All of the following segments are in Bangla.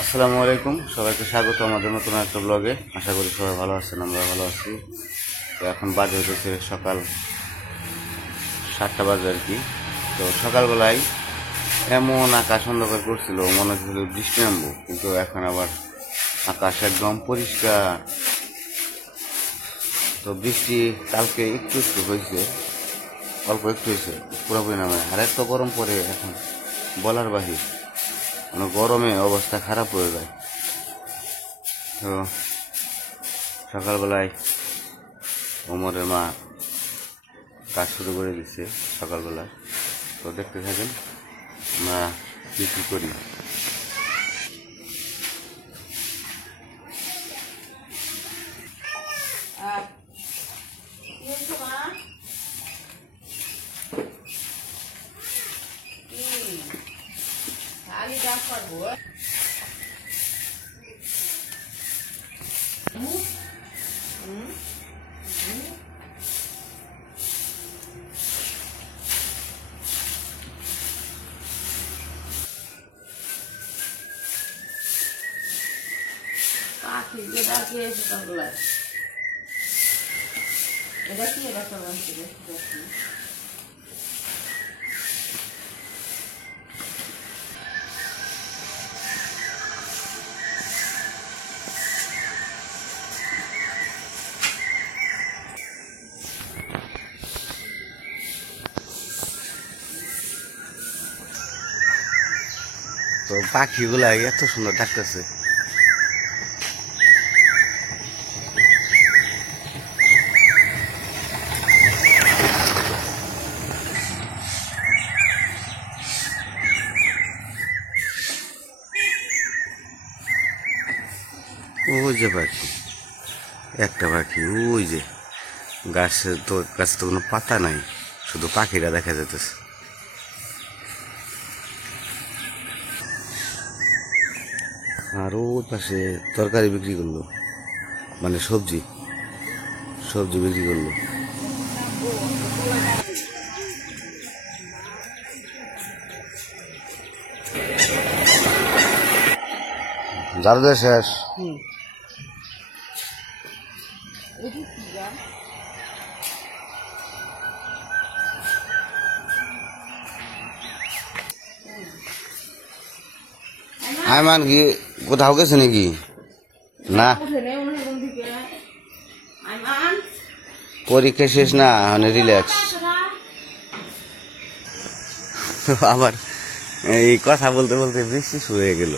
আসসালামু আলাইকুম, সবাইকে স্বাগত আমাদের নতুন একটা ব্লগে। আশা করি সবাই ভালো আছেন, আমরা ভালো আছি। তো এখন বাজে হচ্ছে সকাল 7টা বাজে আর কি। তো সকালবেলায় এমন আকাশ অন্ধকার করছিল, মনে হচ্ছিল বৃষ্টি নামবো, কিন্তু এখন আবার আকাশ একদম পরিষ্কার। তো বৃষ্টি কালকে একটু একটু হয়েছে, অল্প একটু হয়েছে, পুরোপুরি নামে। আর এত গরম পড়ে এখন বলার বাহির, মানে গরমে অবস্থা খারাপ হয়ে যায়। তো সকালবেলায় ওমরের মা কাজ শুরু করে দিচ্ছে সকালবেলায়। তো দেখতে থাকেন আমরা কী কী করি। তো পাখিগুলা এত সুন্দর ডাকতেছে। ওই যে পাখি, একটা পাখি ওই যে গাছে তো কোনো পাতা নাই, শুধু পাখিরা দেখা যেতেছে। আর ওর পাশে তরকারি বিক্রি করলো, মানে সবজি বিক্রি করলো। যাদের শেষ আইমান কি কোথাও গেছে নাকি? না, পরীক্ষা শেষ না, মানে রিল্যাক্স। আবার এই কথা বলতে বলতে বৃষ্টি শুরু হয়ে গেল।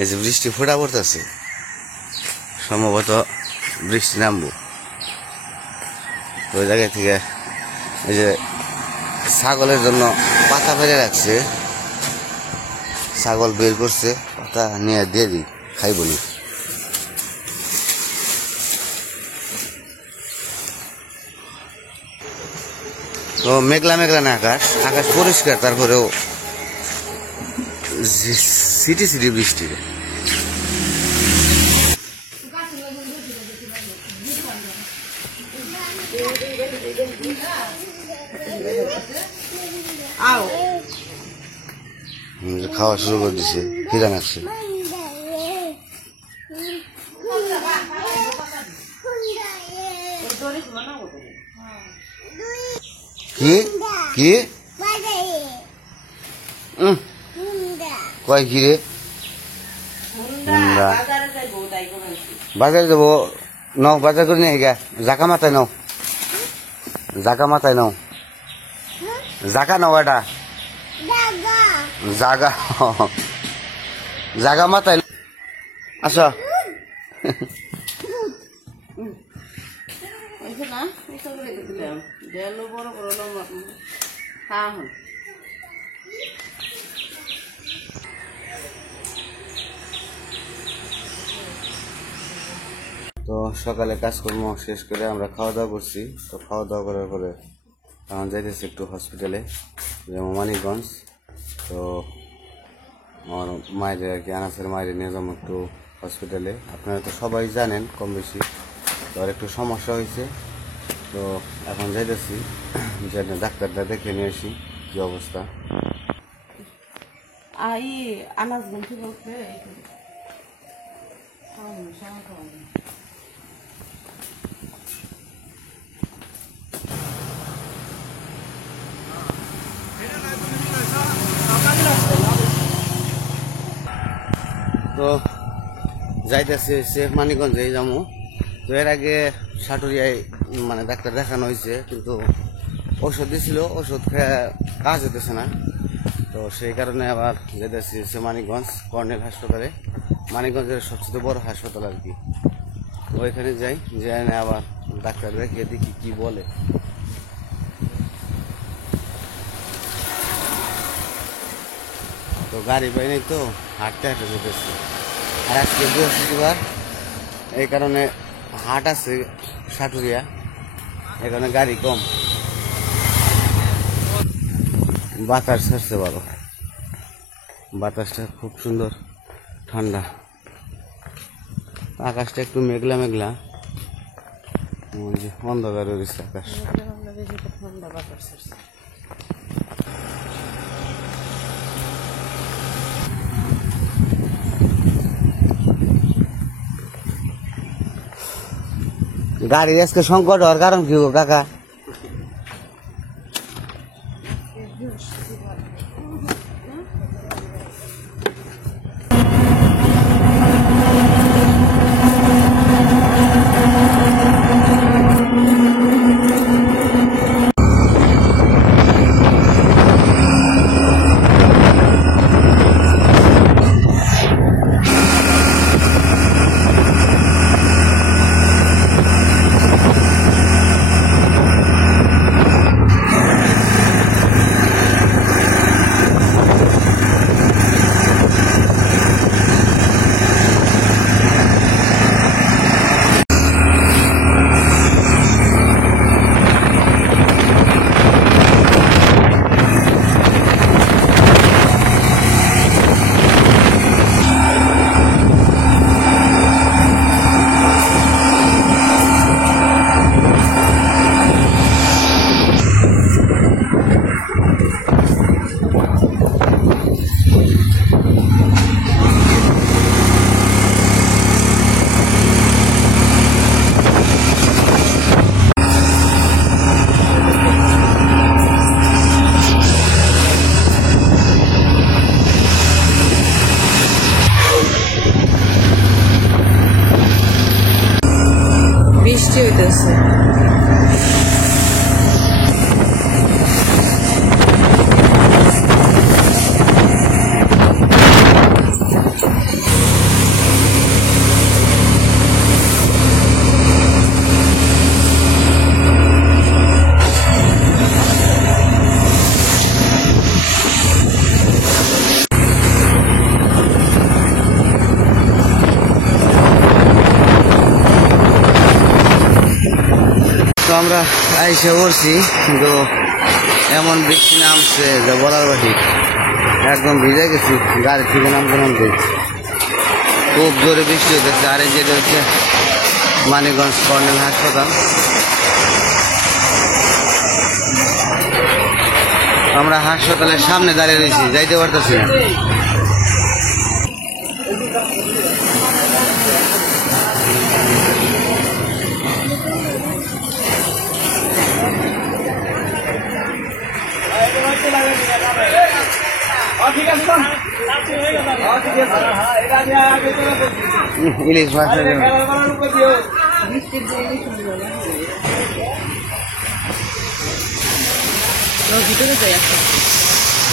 এই যে বৃষ্টি ফোঁটা পড়তেছে, সম্ভবত বৃষ্টি নামবো। ওই জায়গা থেকে এই যে ছাগলের জন্য পাতা ফেলে রাখছে, ছাগল বের করছে, পাতা নিয়ে দিয়ে দিই, খাইব নি। তো মেঘলা মেঘলা না আকাশ পরিষ্কার, তারপরেও সিটি সিটি বৃষ্টি। খাওয়া শুরু করে দিছে, খিদা লাগছে। কি কি কয় কি রে? বাজারে যাবো, নাও বাজার করে নিয়ে গা। জাকা মাথায় নাও, জাকা মাথায় নাও, জাকা নাও, এটা জাগা জাগা মাথায় আচ্ছা। তো সকালে কাজকর্ম শেষ করে আমরা খাওয়া দাওয়া করছি। তো খাওয়া দাওয়া করার পরে এখন যাইতেছি একটু হসপিটালে, যেমন মানিকগঞ্জ। তো আমার মায়ের আর কি, আনাসের মায়ের নিয়ে যাবো একটু হসপিটালে। আপনারা তো সবাই জানেন কম বেশি, তো আর একটু সমস্যা হয়েছে। তো এখন যাইতেছি, যে ডাক্তারটা দেখে নিয়ে আসি কি অবস্থা। আনাজ বলতে বলতে তো যাইতেছি হচ্ছে মানিকগঞ্জে যাবো। তো এর আগে সাটুরিয়ায় মানে ডাক্তার দেখানো হয়েছে, কিন্তু ওষুধ দিয়েছিল, ওষুধ খেয়ে কাজ হতেছে না। তো সেই কারণে আবার যেতেছি হচ্ছে মানিকগঞ্জ কর্নেল হাসপাতালে, মানিকগঞ্জের সবচেয়ে বড় হাসপাতাল আর কি। ওইখানে যাই, যাই না আবার ডাক্তার দেখিয়ে দেখি কি বলে। তো গাড়ি পাই নাই, তো হাঁটতে হাঁটতে যেতেছি। আর আজকে বৃহস্পতিবার, এই কারণে হাট আছে সাটুরিয়া, এখানে গাড়ি কম। বাতাস ছাড়ছে ভালো, বাতাসটা খুব সুন্দর ঠান্ডা। আকাশটা একটু মেঘলা মেঘলা, অন্ধকার রয়েছে আকাশ। গাড়ি আজকে সংকট হওয়ার কারণ কি গো কাকা? বৃষ্টি হইতেছে। তো আমরা আইসে পড়ছি, কিন্তু এমন বৃষ্টি নামছে যে বলার বাকি, একদম ভিজে গেছি গাড়ি থেকে নামতে নামতে। খুব জোরে বৃষ্টি হতেছে। আর এই যেটা হচ্ছে মানিকগঞ্জ কর্নেল হাসপাতাল। আমরা হাসপাতালের সামনে দাঁড়িয়ে রয়েছি, যাইতে পারতেছি না। ইলিশ মাছ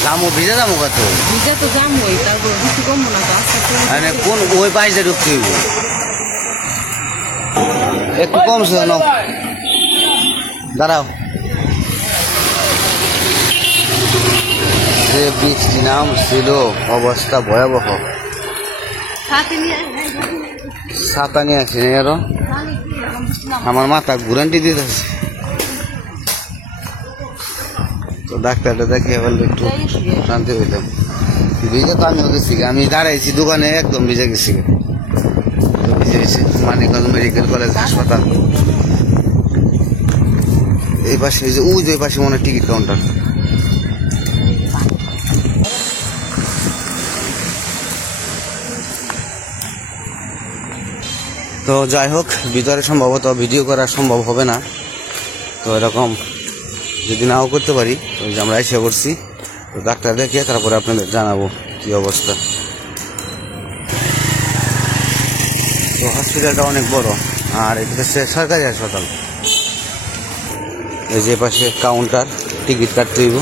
জামু ভিজা যাবো কত ভিজা তো জামই, তারপর বৃষ্টি কমবো না তো আস্তে আস্তে। মানে কোন ওই পাইছে ঢুকতে হইব, একটু কমছে না, দাঁড়াও। যে বৃষ্টি নামছিল, অবস্থা ভয়াবহ। ছাতা নিয়ে আসি না, আরো আমার মাথা ঘুরান্টি দিতেছে। তো ডাক্তারটা দেখে বললে একটু শান্তি হইলাম। ভিজে তো আমিও গেছি, আমি দাঁড়াইছি দোকানে, একদম ভিজে গেছি। তো ভিজে গেছি মানিকগঞ্জ মেডিকেল কলেজ হাসপাতাল। এই পাশে ওই যে পাশে মনে হয় টিকিট কাউন্টার। তো যাই হোক, ভিতরে সম্ভবত ভিডিও করা সম্ভব হবে না, তো এরকম যদি নাও করতে পারি, ওই যে আমরা এসে করছি, তো ডাক্তার দেখে তারপরে আপনাদের জানাবো কি অবস্থা। তো হসপিটালটা অনেক বড়, আর এটা হচ্ছে সরকারি হাসপাতাল। এই যে পাশে কাউন্টার, টিকিট কাটতে হইব।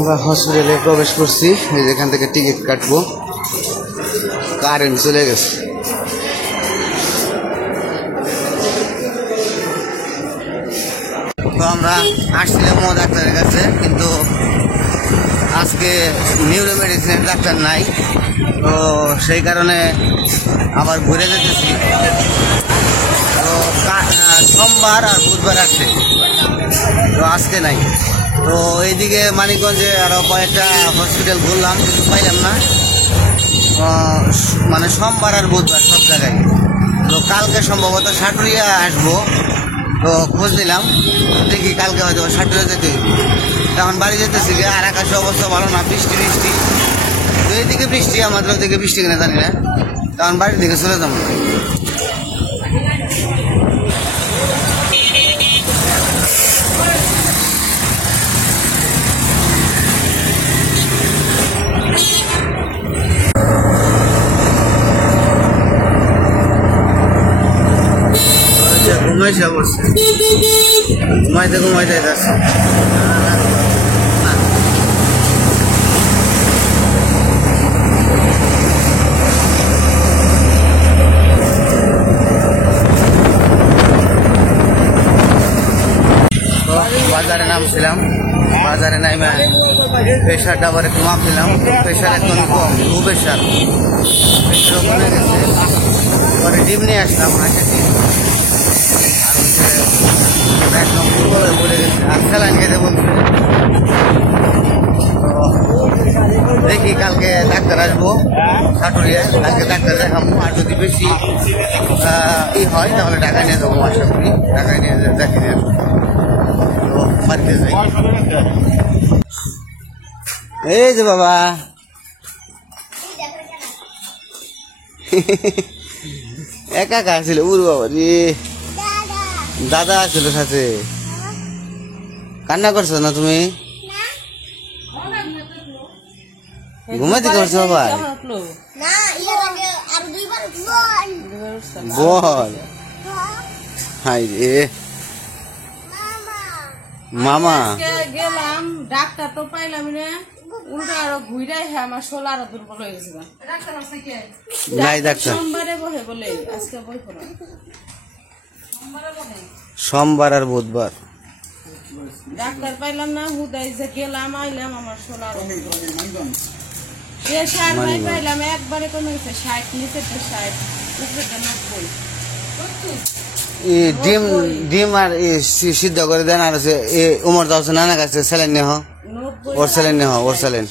আমরা হসপিটালে প্রবেশ করছি, এই যে এখান থেকে টিকিট কাটবো। কারেন্ট চলে গেছে। তো আমরা আসছিলাম ডাক্তারের কাছে, কিন্তু আজকে নিউরো মেডিসিনের ডাক্তার নাই, তো সেই কারণে আবার ঘুরে যেতেছি। তো সোমবার আর বুধবার আসে, তো আজকে নাই। তো এইদিকে মানিকগঞ্জে আরো কয়েকটা হসপিটাল ঘুরলাম, কিন্তু পাইলাম না। মানে সোমবার আর বুধবার সব জায়গায়। তো কালকে সম্ভবত সাটুরিয়া আসবো, তো খোঁজ নিলাম, দেখি কালকে হয়তো সাটুরিয়া যেতে হইব। তখন বাড়ি যেতেছি, আর আকাশের অবস্থা ভালো না, বৃষ্টি বৃষ্টি। তো এইদিকে বৃষ্টি, আমাদের ওইদিকে বৃষ্টি কিনা জানি না, তখন বাড়ির দিকে চলে যাবো। ঘুমাইছে অবশ্যই, ঘুমাইতে যাচ্ছে। বাজারে নামছিলাম, বাজারে নামে প্রেশারটা আবার একটু মাপছিলাম, প্রেশার একদম কম, লো প্রেশার কমে গেছে। পরে ডিম নিয়ে আসলাম, হাঁসের ডিম, একদম দুর্বল বলে গেছে, আর স্যালাইন খেতে বলছে। দেখি কালকে ডাক্তার আসবো সাটুরিয়া, কালকে ডাক্তার দেখাবো। আর যদি বেশি হয় তাহলে ঢাকায় নিয়ে যাবো, আশা করি ঢাকায় নিয়ে দেখে নিয়ে আসবো। তো বাড়িতে যাই। এই যে বাবা, একা একা আসছিল, উর বাবা রে, দাদা আসছিল সাথে। কান্না করছো না তুমি? ঘুমাইতে করছো বাবা? বল, হাই রে মামা। গেলাম, ডাক্তার তো পাইলাম না, উল্টা আরো ঘুরে আমার শোল আরো দুর্বল হয়ে গেছে। নাই ডাক্তার সোমবারে বহে বলে, আজকে বই করো সোমবার আর বুধবার। ডাক্তার পাইলাম না, হুদাই যে গেলাম আইলাম, আমার শোল আরো পাইলাম একবারে কমে গেছে, 60 নিচে 60, উপরে 90। ডিম ডিম আর সিদ্ধ করে দেন, আর উমর দাও নানা কাছে স্যালেন নেহ, ওর স্যালেন নেহ, ওর স্যালেন।